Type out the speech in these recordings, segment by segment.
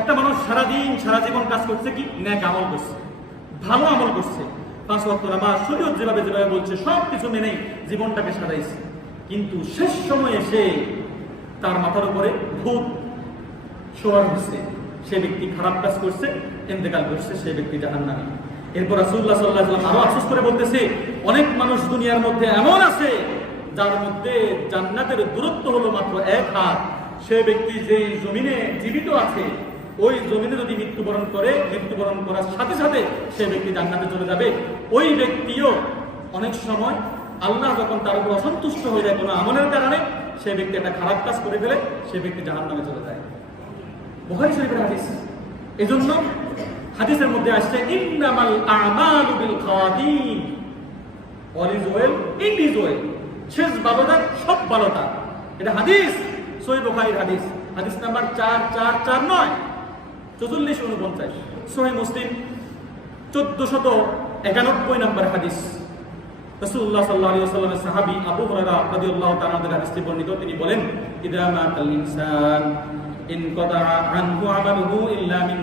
একটা মানুষ সারাদিন, সারা জীবন কাজ করছে কি? ন্যাক আমল করছে। ভালো আমল করছে। পাঁচ ওয়াক্ত নামাজ, শরীয়ত যেভাবে যেভাবে বলছে সব কিছু মেনেই জীবনটাকে সারাইছে কিন্তু শেষ সময়ে এসে তার মাথার উপরে ভূত শোয়ার হচ্ছে। সে ব্যক্তি খারাপ কাজ করছে, ইন্তেকাল করছে, সে ব্যক্তি জাহান নামে এরপর রাসূলুল্লাহ সাল্লাল্লাহু আলাইহি ওয়াসাল্লাম আরও আফসোস করে বলতেছে, অনেক মানুষ দুনিয়ার মধ্যে এমন আছে যার মধ্যে জান্নাতের দূরত্ব হলো মাত্র এক হাত। সে ব্যক্তি যেই জমিনে জীবিত আছে ওই জমিনে যদি মৃত্যুবরণ করে, মৃত্যুবরণ করার সাথে সাথে সে ব্যক্তি জান্নাতে চলে যাবে। ওই ব্যক্তিও অনেক সময় আল্লাহ যখন তার উপর অসন্তুষ্ট হয়ে যায় কোনো আমলের কারণে, সে ব্যক্তি একটা খারাপ কাজ করে ফেলে, সে ব্যক্তি জাহান নামে চলে যায়। বুখারী শরীফের হাদিস। এজন্য হাদিসের মধ্যে আসছে, ইন্নামাল আমালু বিল খাওয়াতিম all is well in is well শেষ ভালোটা সব ভালোটা এটা হাদিস সহি বুখারীর হাদিস। হাদিস নাম্বার চার চার চার, নয়। চতুর্লিশ উনপঞ্চাশ সহি মুসলিম, চোদ্দশত একানব্বই নম্বর হাদিস। রাসূলুল্লাহ সাল্লাল্লাহু আলাইহি ওয়াসাল্লামের সাহাবী আবু তাআলা আনহু হাদিসটি বর্ণিত। তিনি বলেন ইনসান ইনকাতা আনহু ইল্লা মিন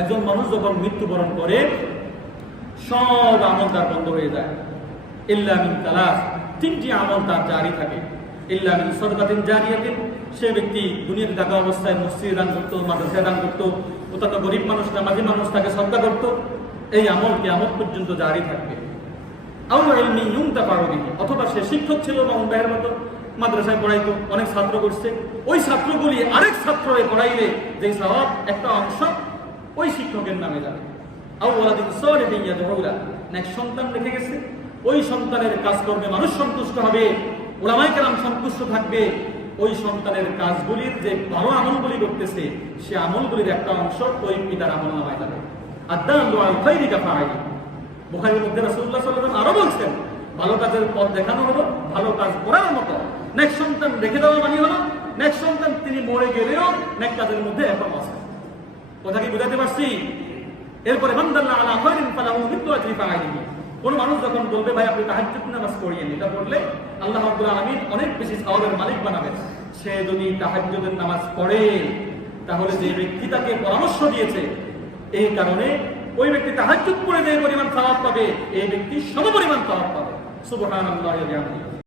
একজন মানুষ যখন মৃত্যুবরণ করে সব আমল তার বন্ধ হয়ে যায়। ইল্লা মিন তালাস তিনটি আমল তার জারি থাকে। ইল্লা মিন সদকাতিন জারিয়াতিন, সে ব্যক্তি দুনিয়াতে থাকা অবস্থায় মসজিদ দান করত মাদ্রাসা দান করতো, অত্যন্ত গরিব মানুষ, নামাজি মানুষ তাকে শ্রদ্ধা করতো। এই আমল কিয়ামত পর্যন্ত জারি থাকবে। আউ ইলমি ইউনতা পারবি অথবা সে শিক্ষক ছিল ভাইয়ের মতো, মাদ্রাসায় পড়াইতো, অনেক ছাত্র করছে। ওই ছাত্রগুলি আরেক ছাত্র পড়াইলে যে সওয়াব একটা অংশ ওই শিক্ষকের নামে যাবে। আউ ওয়ালাদিন সালিহিন ইয়াদউলা নেক্সট সন্তান রেখে গেছে। ওই সন্তানের কাজকর্মে মানুষ সন্তুষ্ট হবে। ওলামাই কেরাম সন্তুষ্ট থাকবে। ওই সন্তানের কাজগুলির যে ভালো আমলগুলি করতেছে, সে আমলগুলির একটা অংশ ওই পিতার আমল নামায় যাবে। আরও বলছেন, ভালো কাজের পথ দেখানো হলো, ভালো কাজ করার মতো। নেক্সট সন্তান রেখে দেওয়া মানে হলো নেক্সট সন্তান তিনি মরে গেলেও নেক কাজের মধ্যে এখন আছে কথা কি বুঝাতে পারছি? এরপরে কোন মানুষ যখন বলবে, ভাই, আপনি তাহাজ্জুদ নামাজ পড়িয়েন এটা বললে আল্লাহ রাব্বুল আলামিন অনেক বেশি সওয়াবের মালিক বানাবেন। সে যদি তাহাজ্জুদের নামাজ পড়ে, তাহলে যে ব্যক্তি তাকে পরামর্শ দিয়েছে, এই কারণে ওই ব্যক্তি তাহাজ্জুদ পড়ে যে পরিমাণ সওয়াব পাবে, এই ব্যক্তি সমপরিমাণ সওয়াব পাবে। সুবহানাল্লাহি ওয়া বিহামদিহি।